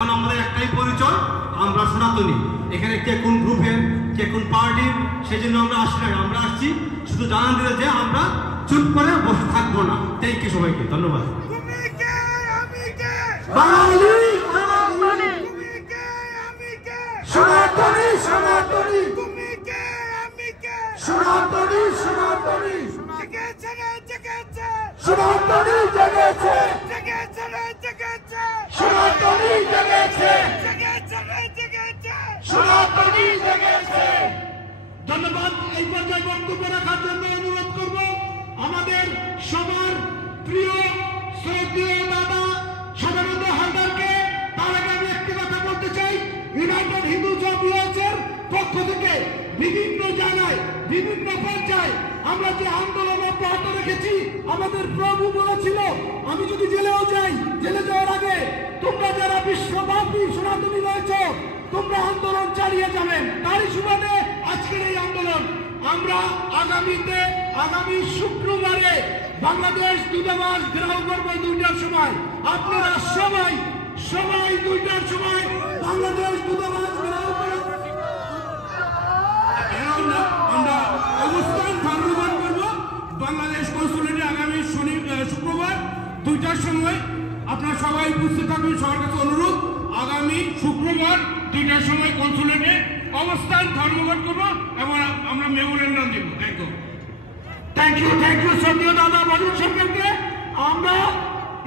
আমাদের একটাই পরিচয়, আমরা সনাতনী। এখানে কে কোন গ্রুপের, কে কোন পার্টির, সেই জন্য আমরা আসছি না। আমরা আসছি শুধু জানান দিতে যে আমরা চুপ করে বসে থাকবো না। থ্যাংক ইউ সবাইকে, ধন্যবাদ। ধন্যবাদ। এই পর্যায়ে বক্তব্য রাখার জন্য অনুরোধ করব আমাদের সবার প্রিয় শ্রদ্ধেয় দাদা সদানন্দ হালদারকে। তার আগে আমি একটি কথা বলতে চাই, ইউনাইটেড হিন্দু জমিয়তের পক্ষ থেকে বিভিন্ন জায়গায় বিভিন্ন পর্যায়ে আমরা যে আন্দোলন অব্যাহত রেখেছি, আমাদের প্রভু বলেছিল আমি যদি জেলেও যাই, জেলে যাওয়ার আগে তোমরা যারা বিশ্বব্যাপী সনাতনী রয়েছ তোমরা আন্দোলন চালিয়ে যাবেন। তারই সুবাদে আজকের এই আন্দোলন। আমরা আগামী শুক্রবারে বাংলাদেশ দূতাবাস ঘেরাও করবো 2টার সময়। আপনারা সবাই 2টার সময় বাংলাদেশ দূতাবাস ঘেরাও করবেন। আমরা অবস্থান ধর্মঘট করব বাংলাদেশ কনসুলেটে আগামী শুক্রবার 2টার সময়। আপনারা সবাই উপস্থিত থাকবেন। সবার কাছে অনুরোধ, আগামী শুক্রবার 2টার সময় কনসুলেটে অবস্থান ধর্মঘট করবো এবং আমরা মেমোরেন্ডাম দিব। থ্যাংক ইউ সত্যি দাদা বদরুল সরকারকে। আমরা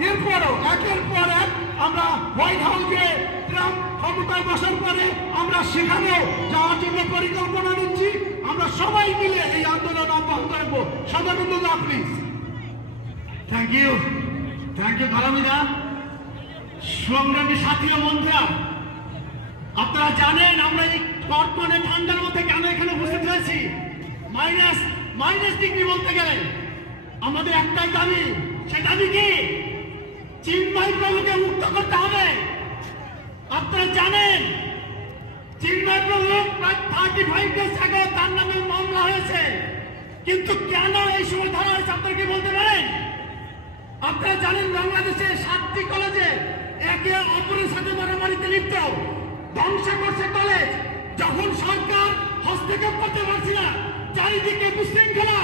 এরপরও একের পর এক আমরা হোয়াইট হাউসে ট্রাম্প ক্ষমতায় বসার পরে আমরা সেখানেও যাওয়ার জন্য পরিকল্পনা নিচ্ছি। আমরা সবাই মিলে এই আন্দোলন অব্যাহত রাখবো। সদানন্দ দা প্লিজ। থ্যাংক ইউ ধর্মিদা। সংগ্রামী সাথী ও বন্ধুরা, আপনারা জানেন আমরা এই বর্তমানে ঠান্ডার মধ্যে কেন এখানে উপস্থিত হয়েছি। মাইনাস ডিগ্রি বলতে গেলে আমাদের একটাই দাবি। সে দাবি কি? চিন্ময় প্রভুকে মুক্ত করতে হবে। আপনারা জানেন চিন্ময় প্রভু প্রায় 35 ডেজ আগে তার নামে মামলা হয়েছে, কিন্তু কেন এই সময় ধরা হয়েছে আপনারা কি বলতে পারেন? আপনারা জানেন বাংলাদেশে 7টি কলেজে একে অপরের সাথে মারামারিতে লিপ্ত, ধ্বংস করছে কলেজ। যখন সরকার হস্তক্ষেপ করতে পারছে না, চারিদিকে বিশৃঙ্খলা,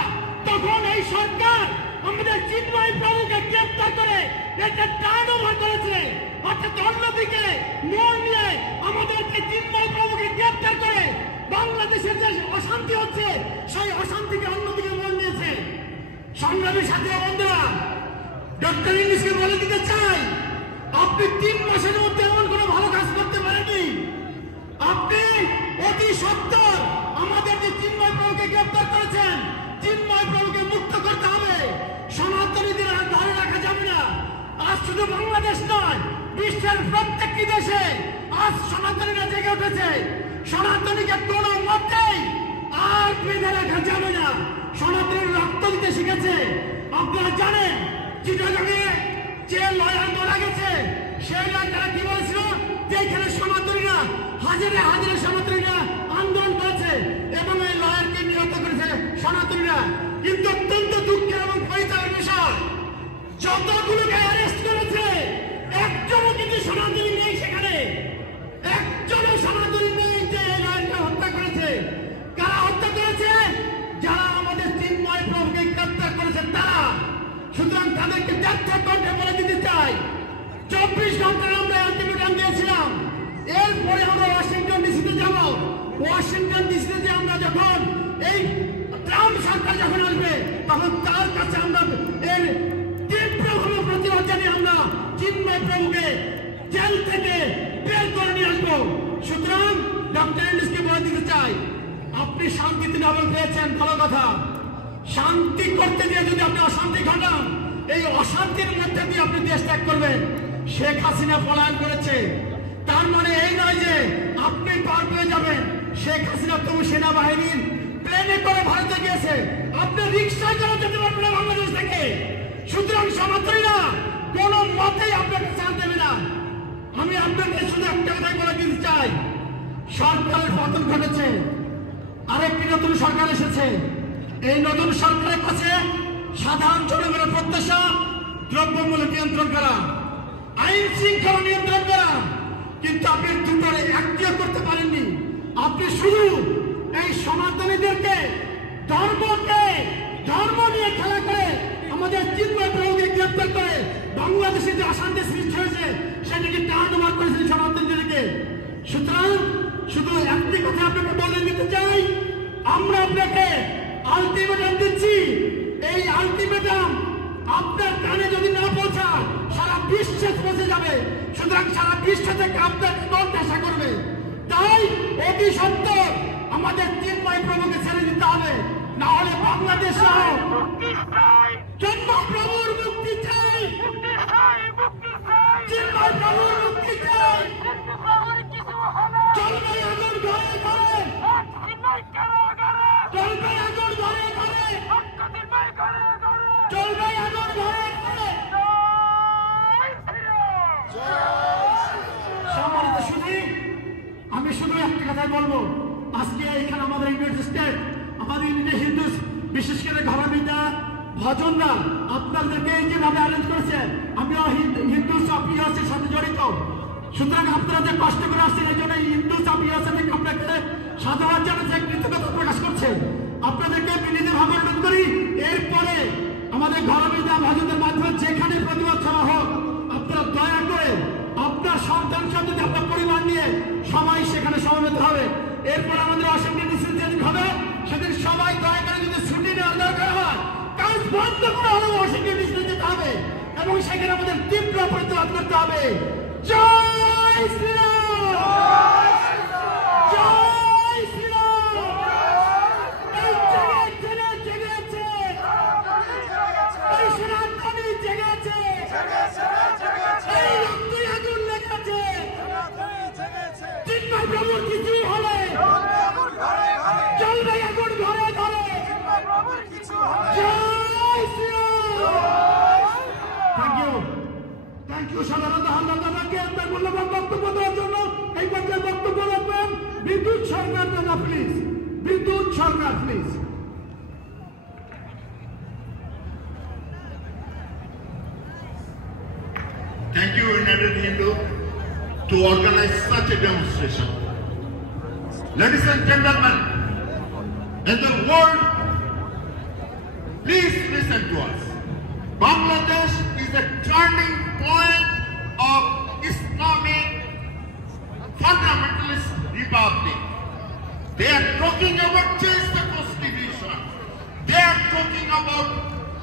তখন এই সরকার আমাদের চিন্ময় প্রভুকে গ্রেপ্তার করে একটা টার্ন ওভার করেছে। অর্থাৎ অন্যদিকে মোড় নিয়ে আমাদেরকে চিন্ময় প্রভুকে গ্রেপ্তার করে বাংলাদেশের যে অশান্তি হচ্ছে সেই অশান্তিকে অন্যদিকে মোড় নিয়েছে। সংগ্রামী সাথী বন্ধুরা, ডক্টর ইংলিশকে বলে দিতে চাই, আপনি 3 মাসের মধ্যে এমন কোনো ভালো কাজ করতে পারেননি। আপনি অতি সত্বর আমাদের যে চিন্ময় প্রভুকে গ্রেপ্তার করেছেন, চিন্ময় প্রভুকে মুক্ত করতে হবে। সনাতনীদের ধরে রাখা যাবে না। আজ শুধু বাংলাদেশ নয়, বিশ্বের প্রত্যেকটি দেশে আজ সনাতনীরা জেগে উঠেছে। সনাতনীকে কোনো মতেই আর বেঁধে রাখা যাবে না। সনাতনীর রক্ত দিতে শিখেছে। আপনারা জানেন চিটাগাঙে যে লয়ার মারা গেছে, সেই লয়ারটা কি বলেছিল যে এখানে সনাতনীরা হাজারে সনাতনীরা আন্দোলন করেছে এবং এই লয়ারকে নিহত করেছে সনাতনীরা। কিন্তু অত্যন্ত দুঃখের এবং পরিতাপের বিষয়, যতগুলোকে অ্যারেস্ট করেছে একজনও কিন্তু সনাতনী নেই সেখানে। একজনও সনাতনী নেই যে এই লয়ারকে হত্যা করেছে। কারা হত্যা করেছে? যারা আমাদের চিন্ময় প্রভুকে গ্রেপ্তার করেছে তারা। সুতরাং তাদেরকে জাতীয় কণ্ঠে বলে দিতে চাই, 24 ঘন্টার আমরা আলটিমেটাম দিয়েছিলাম। এরপরে আমরা ওয়াশিংটন ডিসিতে যাব। ওয়াশিংটন ডিসিতে আমরা যখন এই ট্রাম্প সরকার যখন আসবে, তখন তার কাছে আমরা এর তীব্রভাবে প্রতিবাদ জানিয়ে আমরা চিন্ময় প্রভুকে জেল থেকে বের করে নিয়ে আসবো। সুতরাং ডক্টর ইংলিশকে বলে দিতে চাই, আপনি শান্তিতে নোবেল পেয়েছেন, ভালো কথা। শান্তি করতে গিয়ে যদি আপনি অশান্তি ঘটান, এই অশান্তির মধ্যে দিয়ে আপনি দেশ ত্যাগ করবেন। শেখ হাসিনা পলায়ন করেছে, তার মানে এই নয় যে আপনি পার পেয়ে যাবেন। শেখ হাসিনা তো সেনাবাহিনীর প্লেনে করে ভারতে গিয়েছে, আপনি রিক্সায় করে যেতে পারবেন না বাংলাদেশ থেকে। সুতরাং সনাতনীরা কোনো মতেই আপনাকে ছাড় দেবে না। আমি আপনাকে শুধু একটা কথাই বলে দিতে চাই, সরকারের পতন ঘটেছে, আরেকটি নতুন সরকার এসেছে। এই নতুন সরকারের কাছে সাধারণ জনগণের প্রত্যাশা দ্রব্যমূল্য নিয়ন্ত্রণ করা, আইন শৃঙ্খলা নিয়ন্ত্রণ করা, কিন্তু আপনি দুটোরে একটিও করতে পারেননি। আপনি শুধু এই সনাতনীদেরকে ধর্ম নিয়ে খেলা করে আমাদের চিন্ময় প্রভুকে গ্রেপ্তার করে বাংলাদেশে যে অশান্তি সৃষ্টি হয়েছে সেটাকে টার্নওভার করেছেন সনাতনীদেরকে। সুতরাং শুধু একটি কথা আপনাকে বলে দিতে চাই, আমরা আপনাকে আলটিমেটাম দিচ্ছি। এই আলটিমেটাম আপনার কানে যদি না পৌঁছায় সারা বিশ্বে পৌঁছে যাবে। সুতরাং সারা বিশ্ব থেকে আপনাকে প্রত্যাশা করবে। তাই অতি সত্ত্বর আমাদের চিন্ময় প্রভুকে ছেড়ে দিতে হবে, না হলে বাংলাদেশ সহ চিন্ময় প্রভুর মুক্তি চাই, চিন্ময় প্রভুর মুক্তি চাই। চলবে আগুন ঘরে ঘরে, চলবে আগুন ঘরে ঘরে, চলবে আগুন ঘরে ঘরে। সম্মানিত সুধী, আমি শুধু একটা কথাই বলবো, আজকে এখানে আমাদের ইউনাইটেড স্টেট, আমাদের ইউনাইটেড হিন্দু, বিশেষ করে ঘরামিদা ভজনরা আপনাদেরকে যেভাবে অ্যারেঞ্জ করেছে, আমিও হিন্দু সাপিয়াসের সাথে জড়িত। সুতরাং আপনারা যে কষ্ট করে আসছেন এই জন্য হিন্দু সাপিয়াসের থেকে আপনাকে সাধারণ জানাতে কৃতজ্ঞতা প্রকাশ করছে। আপনাদেরকে বিনীতভাবে অনুরোধ করি, এরপরে আমাদের ঘরামিদা ভজনদের মাধ্যমে যেখানে প্রতিবাদ সভা হোক, আপনারা দয়া করে আপনার সন্তান সন্ততি আপনার পরিবার নিয়ে সবাই সেখানে সমবেত হবে। এরপর আমাদের ওয়াশিংটন ডিসি যেদিন হবে সেদিন সবাই দয়া করে যদি ছুটি নেওয়ার দরকার হয় কাজ বন্ধ করে হলে ওয়াশিংটন ডিসি যেতে হবে এবং সেখানে আমাদের তীব্র প্রতিবাদ করতে হবে। জয় শ্রীরাম, জয় শ্রীরাম। এই জেগেছে, এই সনাতনী জেগেছে, এই রক্তে আগুন লেগেছে। চিন্ময় প্রভুর কিছু হলে চলবে আগুন ঘরে ঘরে। জয় শ্রীরাম। থ্যাংক ইউ সাধারণ হালদারকে আপনার মূল্যবান বক্তব্য দেওয়ার জন্য। এই পর্যায়ে বক্তব্য রাখবেন বিদ্যুৎ সরকার দাদা, প্লিজ। বিদ্যুৎ সরকার, please. Thank you, United Hindu, to organize such a demonstration. Ladies and gentlemen, in the world, please listen to us. Bangladesh is a turning point of Islamic fundamentalist republic. They are talking about change the constitution. They are talking about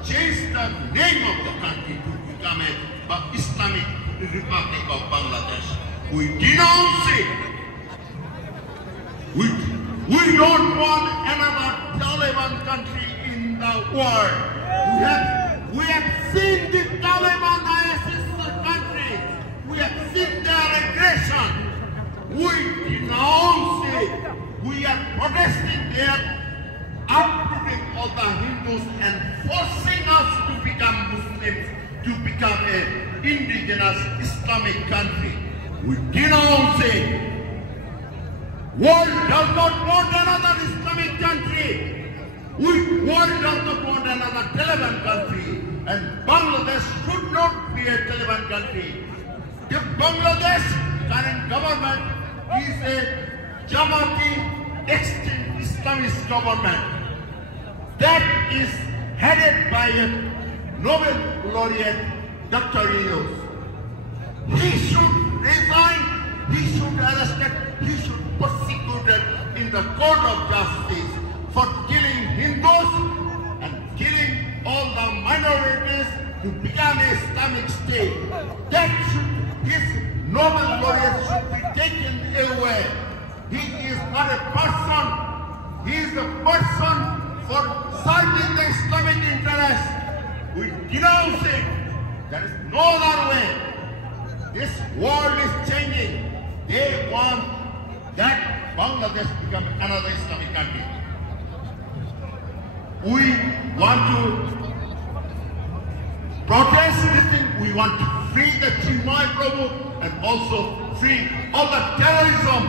change the name of the country to become a Islamic Republic of Bangladesh. We denounce it. We don't want another Taliban country in the world. We have seen the Taliban ISIS country. We have seen their aggression. We denounce it. We are protesting their uprooting all the Hindus and forcing us to become Muslims, to become an indigenous Islamic country. We denounce it. World does not want another Islamic country. World does not want another Taliban country. And Bangladesh should not be a Taliban country. The Bangladesh current government is a Jamaati extreme Islamist government that is headed by a Nobel laureate, Dr. Yunus. He should resign, he should arrested, he should persecuted in the court of justice for killing Hindus and killing all the minorities to become an Islamic state. That should, his Nobel laureate should be taken away. He is not a person, he is a person for serving the Islamic interest. We denounce it. There is no other way. This world is changing. They want that Bangladesh become another Islamic country. We want to protest this thing. We want to free the Chinmay Prabhu and also free all the terrorism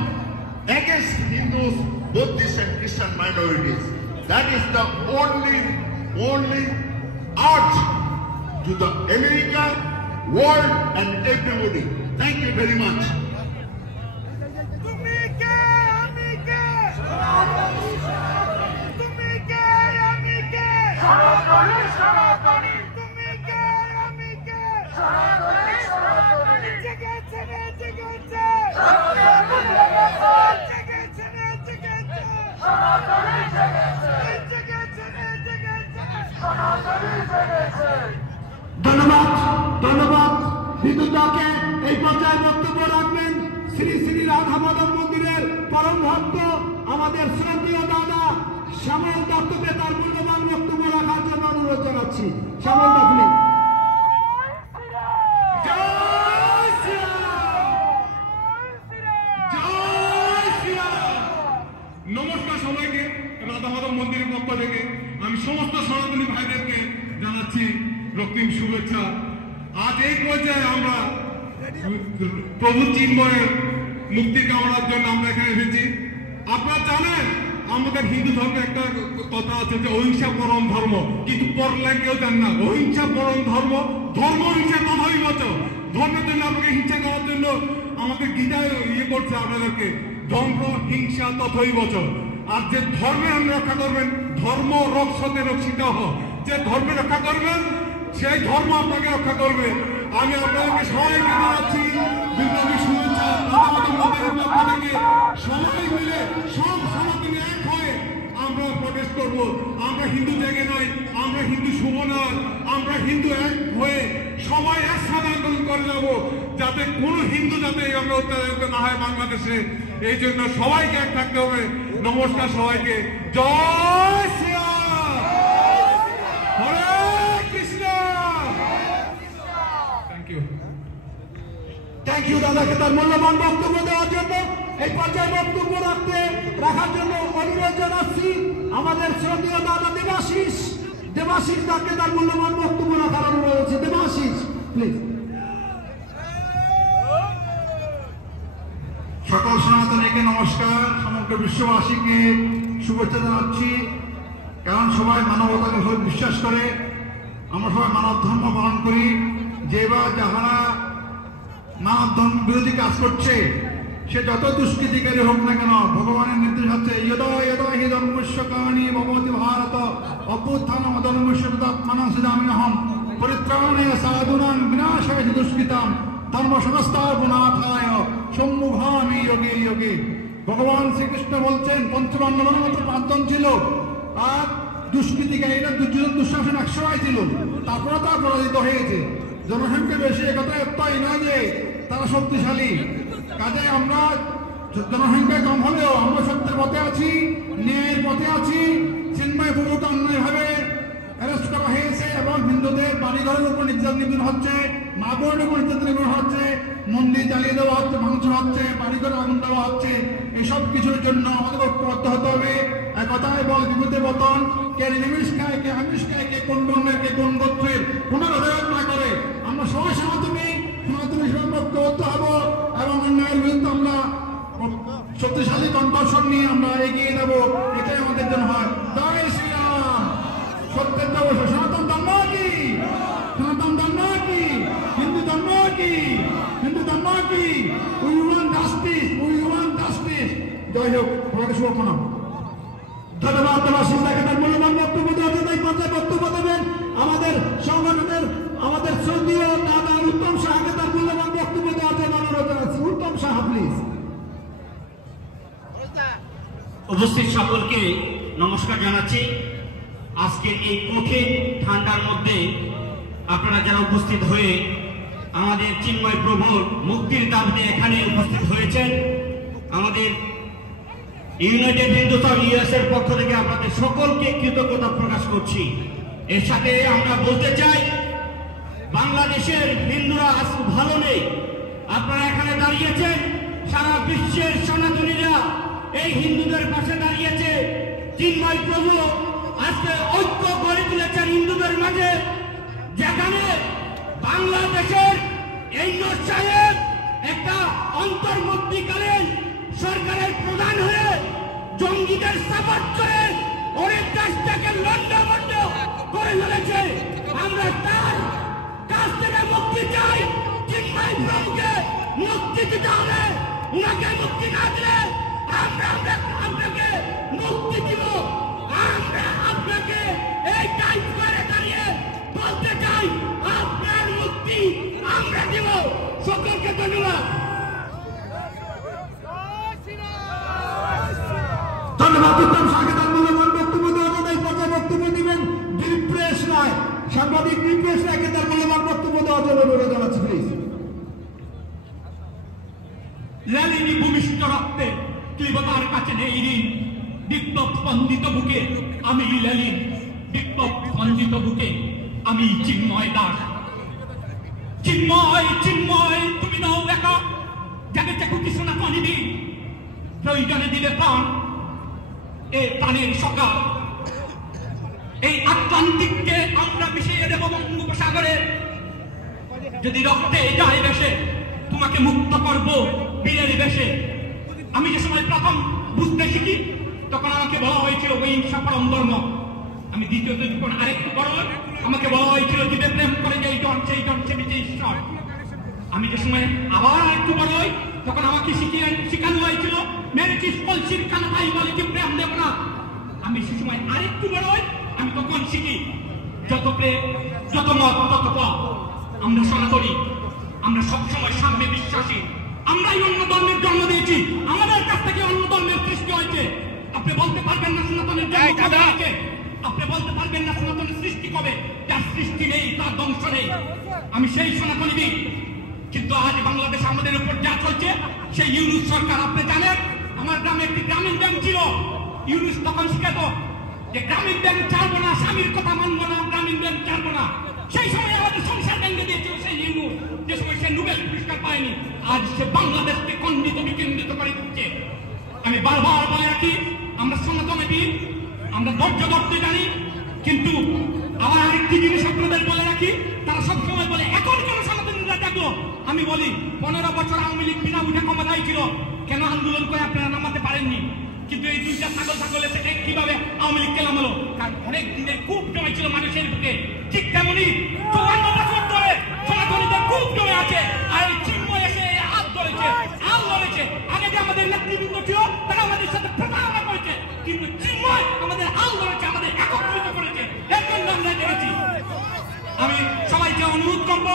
against Hindus, Buddhists and Christian minorities. That is the only urge to the America, world and everybody. Thank you very much. ধন্যবাদ ধন্যবাদ বিদ্যুৎকে এই পর্যায়ে বক্তব্য রাখবেন শ্রী শ্রী রাধা মাধব মন্দিরের পরম ভক্ত আমাদের শ্রদ্ধেয় দাদা শ্যামল দত্তকে তার মূল্যবান বক্তব্য রাখার জন্য অনুরোধ জানাচ্ছি। শ্যামল দত্ত, নমস্কার সবাইকে। রাধা মাধব মন্দিরের পক্ষ থেকে আমি সমস্ত সনাতনী ভাইদেরকে জানাচ্ছি রক্তিম শুভেচ্ছা। আজ এই পর্যায়ে আমরা প্রভু চিন্ময়ের মুক্তি কামনার জন্য আমরা এখানে এসেছি। আপনারা জানেন আমাদের হিন্দু ধর্মে একটা কথা আছে যে অহিংসা পরম ধর্ম, কিন্তু পড়লে কেউ জান না অহিংসা পরম ধর্ম, ধর্ম হিংসা তথাই বচ। ধর্মের জন্য আপনাকে হিংসা করার জন্য আমাদের গীতায় করছে আপনাদেরকে ধর্ম হিংসা তথই বচ। আর যে ধর্মে আপনি রক্ষা করবেন, ধর্ম রক্ষতে রক্ষিত হ, যে ধর্মে রক্ষা করবেন সেই ধর্ম আপনাকে রক্ষা করবে। আমি আপনাদেরকে সবাইকে জানাচ্ছি বিপ্লবী শুভেচ্ছা। সবাই মিলে সব সনাতনী এক হয়ে আমরা প্রটেস্ট করবো। আমরা হিন্দু জায়গা নয়, আমরা হিন্দু শুভ নয়, আমরা হিন্দু এক হয়ে সবাই একসাথে আন্দোলন করে যাবো যাতে কোনো হিন্দু যাতে এইভাবে অত্যাচারিত না হয় বাংলাদেশে। এই জন্য সবাইকে এক থাকতে হবে। নমস্কার সবাইকে, জয় শ্রীরাম, হরে কৃষ্ণ। থ্যাংক ইউ দাদাকে তার মূল্যবান বক্তব্য দেওয়ার জন্য। এই পর্যায়ে বক্তব্য রাখার জন্য অনুরোধ জানাচ্ছি আমাদের শ্রদ্ধেয় দাদা দেবাশিস দাকে তার মূল্যবান বক্তব্য রাখার অনুরোধ হচ্ছে। দেবাশিস প্লিজ। সকল সনাতনীকে নমস্কার, সমগ্র বিশ্ববাসীকে শুভেচ্ছা জানাচ্ছি। কারণ সবাই মানবতাকে বিশ্বাস করে, আমরা সবাই মানব ধর্ম পালন করি। যে বা যাহারা মানব ধর্ম বিরোধী কাজ করছে সে যত দুষ্কৃতিকারী হোক না কেন, ভগবানের নির্দেশ হচ্ছে ইয়দা ইয়দা হি ধর্মস্য কারণী ভগবতী ভারত অভ্যুত্থানম ধর্মস্য তদাত্মানং পরিত্রাণায় সাধুনাং বিনাশায় দুষ্কৃতাম ধর্ম সংস্থাপনাথায় সম্মুখামি যোগে যোগে। ভগবান শ্রীকৃষ্ণ বলছেন পঞ্চপাণ্ডবের মতো 5 জন ছিল, আর দুষ্কৃতিকারীরা দুর্যোধন দুঃশাসন 100 ছিল, তারপরে তা পরাজিত হয়েছে। জনসংখ্যা বেশি একথা এতটাই নয় যে তারা শক্তিশালী। কাজে আমরা জনসংখ্যা কম হলেও আমরা সত্যের পথে আছি, ন্যায়ের পথে আছি। চিন্ময় প্রভুকে অন্যায়ভাবে অ্যারেস্ট করা হয়েছে এবং হিন্দুদের বাড়িঘরের উপর নির্যাতন হচ্ছে, মা বোনের উপর নির্যাতন হচ্ছে, মন্দির জ্বালিয়ে দেওয়া হচ্ছে, ভাঙচুর হচ্ছে, বাড়িঘরে আগুন দেওয়া হচ্ছে। এসব কিছুর জন্য আমাদের ঐক্যবদ্ধ হতে হবে। একতায় বল বিভূতে বতন, কে নিমিষ খায়, কে আমিষ খায়, কে কোন বর্ণের, কে কোন গোত্রের, কোনো ভেদাভেদ না করে আমরা সবাই সনাতনী ঐক্যবদ্ধ হব এবং অন্যায়ের বিরুদ্ধে আমরা শক্তিশালী কণ্ঠস্বর নিয়ে আমরা এগিয়ে যাব। এটাই আমাদের জন্য হয়। জয় শ্রীরাম। সত্যের দেব সনাতন ধর্ম কি, সনাতন ধর্ম কি, হিন্দু ধর্ম কি, হিন্দু ধর্ম কি। We want justice, we want justice. জয় হোক, সবাইকে শুভকামনা। ধন্যবাদ। দেবাশিস দাকে তার মূল্যবান বক্তব্য দেওয়ার জন্য এই পর্যায়ে বক্তব্য দেবেন আমাদের সংগঠনের আমাদের শ্রদ্ধেয় দাদা উত্তম সাহাকে তার মূল্যবান বক্তব্য দেওয়ার জন্য অনুরোধ জানাচ্ছি। উত্তম সাহা প্লিজ। উপস্থিত সকলকে নমস্কার জানাচ্ছি। আজকে এই কঠিন ঠান্ডার মধ্যে আপনারা যারা উপস্থিত হয়ে আমাদের চিন্ময় প্রভুর মুক্তির দাবিতে এখানে উপস্থিত হয়েছেন, আমাদের ইউনাইটেড হিন্দু ইউএস এর পক্ষ থেকে আপনাদের সকলকে কৃতজ্ঞতা প্রকাশ করছি। এর সাথে আমরা বলতে চাই বাংলাদেশের হিন্দুরা আজ ভালো নেই। আপনারা এখানে দাঁড়িয়েছেন, সারা বিশ্বের সনাতনীরা এই হিন্দুদের পাশে দাঁড়িয়েছে। চিন্ময় প্রভু আজকে ঐক্য গড়ে তুলেছেন হিন্দুদের মাঝে, যেখানে বাংলাদেশের এই সাহেব একটা অন্তর্বর্তীকালীন সরকারের প্রধান হয়ে জঙ্গিদের সাপোর্ট করে অনেক দেশটাকে লন্ডভন্ড করে ফেলেছে। আমরা তার কাছ থেকে মুক্তি চাই। চিন্ময় প্রভুকে মুক্তি দিতে হবে। উনাকে মুক্তি না দিলে আমরা আপনাকে মুক্তি দিব। আমরা আপনাকে এই টাইপ করে দাঁড়িয়ে বলতে চাই আপনার মুক্তি আমরা দিব। সকলকে ধন্যবাদ। ইসলাম শাহকে তার মূল্যবান বক্তব্য দেওয়ার জন্য এই পর্যায়ে বক্তব্য দিবেন দিলীপ প্রেস রায়, সাংবাদিক দিলীপ প্রেস রায়কে তার মূল্যবান বক্তব্য দেওয়ার জন্য অনুরোধ জানাচ্ছি প্লিজ। লেনিনি ভূমিষ্ঠ রক্তে তীব্রতার কাছে নেই ঋণ, বিপ্লব স্পন্দিত বুকে আমি লেনিন, বিপ্লব স্পন্দিত বুকে আমি চিন্ময় দাস। চিন্ময় চিন্ময় তুমি নাও একা, যাকে চাকু কিছু না পানিবি, প্রয়োজনে দিলে প্রাণ এ প্রাণের সকাল। এই আটলান্টিককে আমরা মিশিয়ে দেব বঙ্গোপসাগরে, যদি রক্তে যায় বেশে তোমাকে মুক্ত করব বীরের বেশে। আমি যে সময় প্রথম বুঝতে শিখি তখন আমাকে বলা হয়েছিল অহিংসা পরম ধর্ম। আমি দ্বিতীয়ত যখন আরেকটু বড় আমাকে বলা হয়েছিল যে প্রেম করে যে সেই জন সে বিজয় ঈশ্বর। আমি যে সময় আবার আরেকটু বড় হই তখন আমাকে শিখানো হয়েছিল মেরেছিস কলসির কানা ভাই বলে যে প্রেম দেব না। আমি সে সময় আরেকটু বড় হই, আমি তখন শিখি যত প্রেম যত মত তত পথ। আমরা সনাতনী, আমরা সবসময় সাম্যে বিশ্বাসী। আমরাই অন্য ধর্মের জন্ম দিয়েছি, আমাদের কাছ থেকে অন্য ধর্মের সৃষ্টি হয়েছে। আপনি বলতে পারবেন না সনাতনের জন্ম কবে হয়েছে, আপনি বলতে পারবেন না সনাতনের সৃষ্টি কবে। যার সৃষ্টি নেই তার ধ্বংস নেই। আমি সেই সনাতনী বীর। কিন্তু আজ বাংলাদেশে আমাদের উপর যা চলছে সেই ইউনুস সরকার। আপনি জানেন আমার গ্রামে একটি গ্রামীণ ব্যাংক ছিল। ইউনুস তখন শিখাতো যে গ্রামীণ ব্যাংক ছাড়বো না, স্বামীর কথা মানবো না, গ্রামীণ ব্যাংক ছাড়বো না। সেই সময় আমাদের সংসার ভেঙে দিয়েছিল সেই ইউনুস, যে সময় সে নোবেল পুরস্কার পায়নি। আজ সে বাংলাদেশকে খণ্ডিত বিকেন্দ্রিত করে দিচ্ছে। আমি বারবার বলে রাখি আমরা সনাতনী বীর, আমরা ধৈর্য ধরতে জানি। কিন্তু আবার আরেকটি জিনিস আপনাদের বলে রাখি, তারা সবসময় বলে এখন কেন সনাতনীরা ডাকলো। আমি বলি 15 বছর আওয়ামী লীগ বিনা উঠে ক্ষমতায় ছিল, কেন আন্দোলন করে আপনারা নামাতে পারেননি? কিন্তু এই দুইটা ছাগল এসে কিভাবে আওয়ামী লীগকে নামালো? কারণ অনেক দিনের খুব জমেছিল মানুষের বুকে। ঠিক তেমনি 54 বছর ধরে সনাতনীদের খুব জমে আছে। আর এই চিন্ময় এসে হাত ধরেছে, আল ধরেছে। আগে যে আমাদের নেতৃবৃন্দ ছিল তারা আমাদের সাথে প্রতারণা করেছে, কিন্তু চিন্ময় আমাদের হাল ধরেছে, আমাদের একত্রিত করেছে। এর জন্য আমরা জেনেছি। আমি সবাইকে অনুরোধ করবো,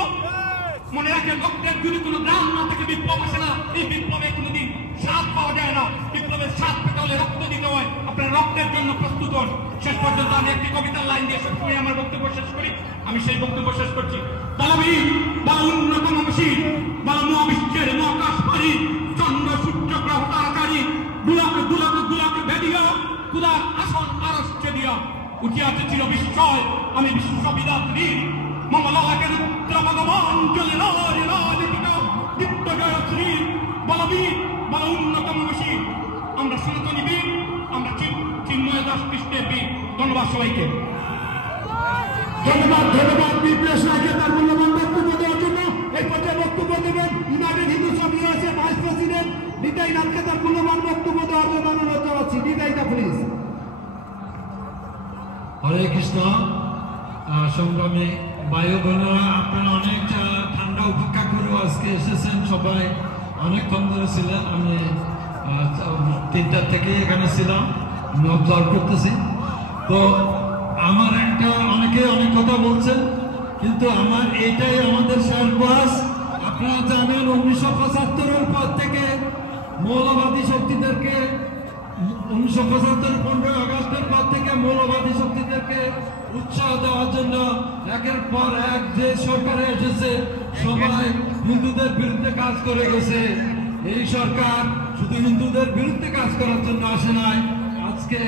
মনে রাখেন রক্তের যদি কোনো গ্রাম না থাকে বিপ্লব আসে না। এই বিপ্লবে কোনোদিন স্বাদ পাওয়া যায় না। বিপ্লবের স্বাদ পেতে হলে রক্ত দিতে হয়। আপনারা রক্তের জন্য প্রস্তুত হন। শেষ পর্যন্ত আমি একটি কবিতার লাইন দিয়ে সবসময় আমার বক্তব্য শেষ করি। আমি সেই বক্তব্য শেষ করছি। বলবীর বল উন্নত মমশীল, বল মহাবিশ্বের মহাকাশ পারি, চন্দ্র সূর্য গ্রহ তারকারি, দুলাকে দুলাকে দুলাকে ভেদিয়া কুদা আসন আরস্যে দিয়া উঠিয়াছে ছিল বিস্ময়। আমি বিশ্ববিদাত্রী মমলাকে রুদ্র ভগবান চলে নয় নয় দীপ্ত জয় শ্রী বলবীর বল উন্নত মমশীল। আমরা সনাতনী বীর, আমরা চিন্ময় দাস কৃষ্ণের বীর। ধন্যবাদ সবাইকে। ধন্যবাদ ধন্যবাদ বিপ্রেস রায়কে তার মূল্যবান বক্তব্য দেওয়ার জন্য। এই পর্যায়ে বক্তব্য দেবেন ইউনাইটেড হিন্দু কংগ্রেসের ভাইস প্রেসিডেন্ট নিতাই নাথকে তার মূল্যবান বক্তব্য দেওয়ার জন্য অনুরোধ জানাচ্ছি। নিতাইদা প্লিজ। হরে কৃষ্ণ। সংগ্রামী বায়ু বোনেরা, আপনারা অনেক ঠান্ডা উপেক্ষা করেও আজকে এসেছেন। সবাই অনেকক্ষণ ধরে ছিলেন। আমি 3টার থেকে এখানে ছিলাম, আমি অবজার্ভ করতেছি। তো আমার অনেকে অনেক কথা বলছেন, কিন্তু আমার এইটাই আমাদের শেষ বয়স। আপনারা জানেন 1975-এর পর থেকে মৌলবাদী শক্তিদেরকে 1975 15 আগস্টের পর থেকে মৌলবাদী শক্তিদেরকে উৎসাহ দেওয়ার জন্য একের পর এক যে সরকারে এসেছে সবাই হিন্দুদের বিরুদ্ধে কাজ করে গেছে। এই সরকার শুধু হিন্দুদের বিরুদ্ধে কাজ করার জন্য আসে নাই, আজকে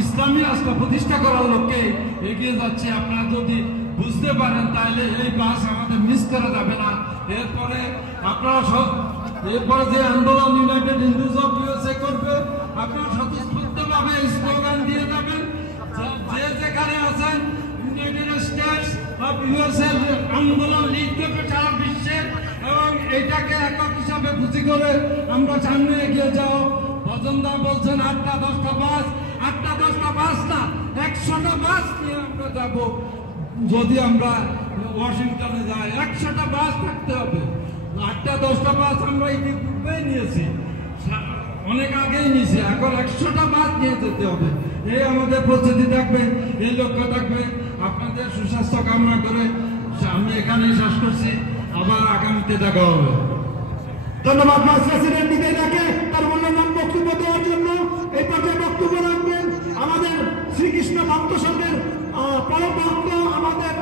ইসলামী রাষ্ট্র প্রতিষ্ঠা করার লক্ষ্যে এগিয়ে যাচ্ছে। আপনারা যদি বুঝতে পারেন তাহলে এই বাস আমাদের মিস করা যাবে না। এরপরে আপনারা এরপরে যে আন্দোলন ইউনাইটেড হিন্দুজ অফ ইউএসএ করবে, আপনারা স্বতঃস্ফূর্তভাবে স্লোগান দিয়ে যাবেন। যে যেখানে আছেন ইউনাইটেড স্টেটস অফ ইউএসএ আন্দোলন লিড করবে সারা বিশ্বে, এবং এটাকে একক হিসাবে খুশি করে আমরা সামনে এগিয়ে যাও। ভজনদা বলছেন 8টা 10টা বাস, 8টা 10টা বাস না 100টা বাস নিয়ে আমরা যাব। যদি আমরা ওয়াশিংটনে যাই 100টা বাস থাকতে হবে। 8টা 10টা বাস আমরা ইতিপূর্বে নিয়েছি, অনেক আগেই নিয়েছি, এখন 100টা বাস নিয়ে যেতে হবে। এই আমাদের প্রস্তুতি থাকবে, এই লক্ষ্য থাকবে। আপনাদের সুস্বাস্থ্য কামনা করে আমি এখানেই শেষ করছি। আবার আগামীতে দেখা হবে। ধন্যবাদ ভাইস প্রেসিডেন্ট নিতাই দাকে তার মূল্যবান বক্তব্য দেওয়ার জন্য। এই পর্যায়ে বক্তব্য রাখবেন আমাদের শ্রীকৃষ্ণ ভক্ত সংঘের পরম ভক্ত আমাদের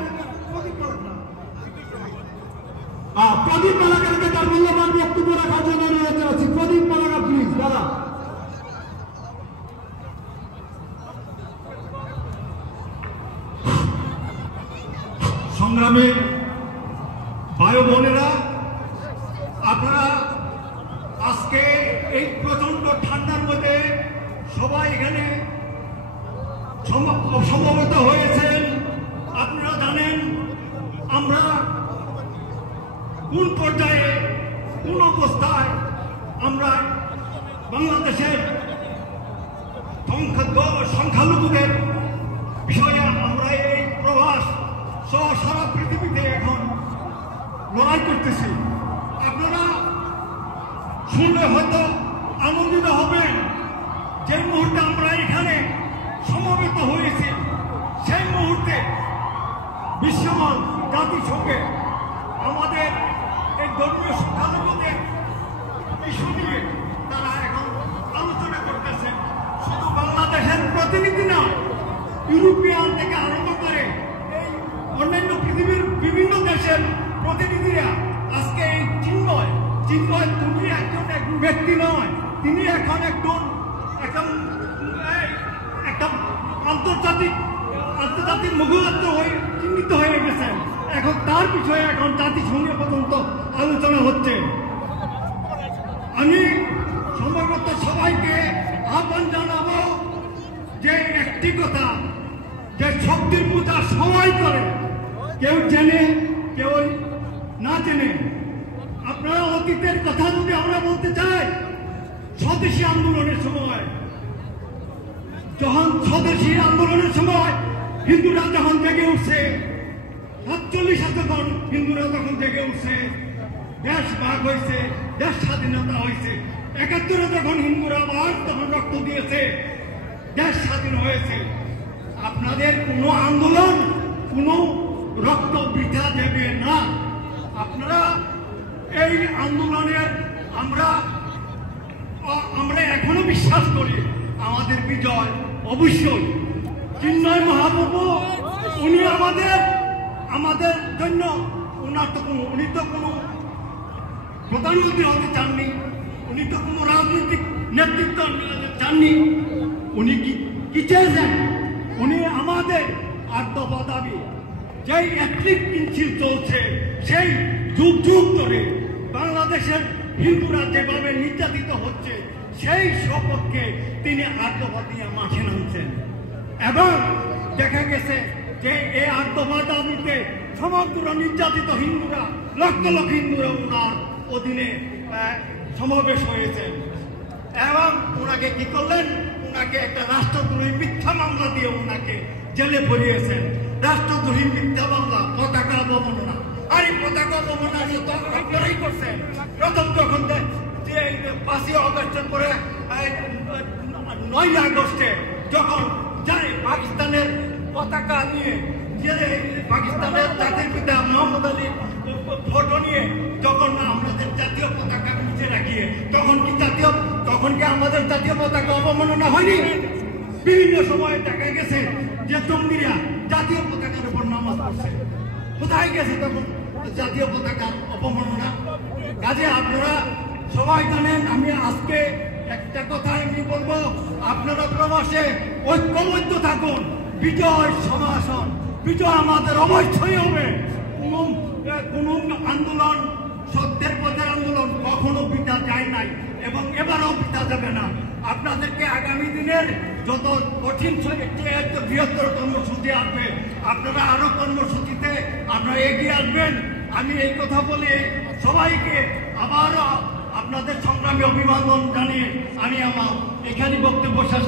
প্রদীপ মালাকারকে তার মূল্যবান বক্তব্য রাখার জন্য অনুরোধ জানাচ্ছি। প্রদীপ মালাকার প্লিজ দাদা। সংগ্রামে ভাই বোনেরা, আপনারা আজকে এই প্রচন্ড ঠান্ডার মধ্যে সবাই এখানে সমবেত হয়েছেন। আপনারা জানেন আমরা কোন পর্যায়ে কোন অবস্থায় আমরা বাংলাদেশের সংখ্যালঘুদের বিষয়ে আমরা এই প্রবাস সহ সারা পৃথিবীতে এখন লড়াই করতেছি। আপনারা শুনলে হয়তো আনন্দিত হবেন, যে মুহূর্তে আমরা এখানে সমবেত হয়েছি সেই মুহূর্তে বিশ্বমান জাতিসংঘে আমাদের এই ধর্মীয় সংখ্যালঘুদের ইস্যু নিয়ে তারা এখন আলোচনা করতেছেন। শুধু বাংলাদেশের প্রতিনিধি না, ইউরোপিয়ান থেকে আরম্ভ করে এই অন্যান্য পৃথিবীর বিভিন্ন দেশের প্রতিনিধিরা আজকে এই চিন্ময় তিনি একজন ব্যক্তি নয়, তিনি এখন একটা আন্তর্জাতিক মুখপাত্র হয়ে চিহ্নিত হয়ে গেছেন। এখন তার বিষয়ে এখন জাতিসংঘে পর্যন্ত আলোচনা হচ্ছে। আমি সম্ভবত সবাইকে আহ্বান জানাবো যে একটি কথা, যে শক্তির পূজা সবাই করে, কেউ জেনে কেউ না জেনে। আপনারা অতীতের কথা যদি আমরা বলতে চাই, স্বদেশী আন্দোলনের সময় হিন্দুরা যখন জেগে উঠছে, 47 যখন হিন্দুরা যখন জেগে উঠছে, দেশ ভাগ হয়েছে, দেশ স্বাধীনতা হয়েছে, 71 যখন হিন্দুরা আবার তখন রক্ত দিয়েছে, দেশ স্বাধীন হয়েছে। আপনাদের কোনো আন্দোলন কোনো রক্ত বৃথা দেবে না। আপনারা এই আন্দোলনের আমরা এখনো বিশ্বাস করি আমাদের বিজয় অবশ্যই। চিন্ময় মহাপ্রভু উনি আমাদের জন্য উনি তো কোনো প্রধানমন্ত্রী হতে চাননি, উনি তো কোনো রাজনৈতিক নেতৃত্ব চাননি। উনি কি চেয়েছেন? উনি আমাদের আর্দবা দাবি, যেই একলিক মিছিল চলছে, সেই যুগ যুগ ধরে বাংলাদেশের হিন্দুরা যেভাবে নির্যাতিত হচ্ছে, সেই সপক্ষে তিনি আর্দবা দিয়ে মাঠে নামছেন। এবং দেখা গেছে যে এই আর্দবা দাবিতে সমগ্র নির্যাতিত হিন্দুরা, লক্ষ লক্ষ হিন্দুরা ওনার অধীনে সমাবেশ হয়েছেন। এবং ওনাকে কি করলেন? ওনাকে একটা রাষ্ট্রদ্রোহী মিথ্যা মামলা দিয়ে ওনাকে জেলে ভরিয়েছেন। রাষ্ট্রদ্রোহী মিথ্যা মামলা, পতাকা অবমাননা। আর এই পতাকা অবমাননা আপনারাই করছেন। প্রথম যখন 5ই আগস্টের পরে 9ই আগস্টে যখন যায় পাকিস্তানের পতাকা নিয়ে, যে পাকিস্তানের জাতির পিতা মোহাম্মদ আলীর ফটো নিয়ে যখন আমাদের জাতীয় পতাকা নিচে রাখিয়ে, তখন কি আমাদের জাতীয় পতাকা অবমাননা হয়নি? বিভিন্ন সময়ে দেখা গেছে যে জঙ্গিরা জাতীয় পতাকার উপর নামাজ পড়ছে। কোথায় গেছে তখন জাতীয় পতাকার অবমাননা? কাজে আপনারা সবাই জানেন, আমি আজকে একটা কথা আমি বলবো, আপনারা প্রবাসে ঐক্যবদ্ধ থাকুন। বিজয় সমাসন, বিজয় আমাদের অবশ্যই হবে। কোন আন্দোলন, সত্যের পথের আন্দোলন কখনো বিটা যায় নাই এবং এবারও বিটা যাবে না। আপনাদেরকে আগামী দিনের যত কঠিন বৃহত্তর কর্মসূচি আসবে, আপনারা আরো কর্মসূচিতে আপনারা এগিয়ে আসবেন। আমি এই কথা বলে সবাইকে আবারও আপনাদের সংগ্রামে অভিবাদন জানিয়ে আমি আমার এখানে বক্তব্য শেষ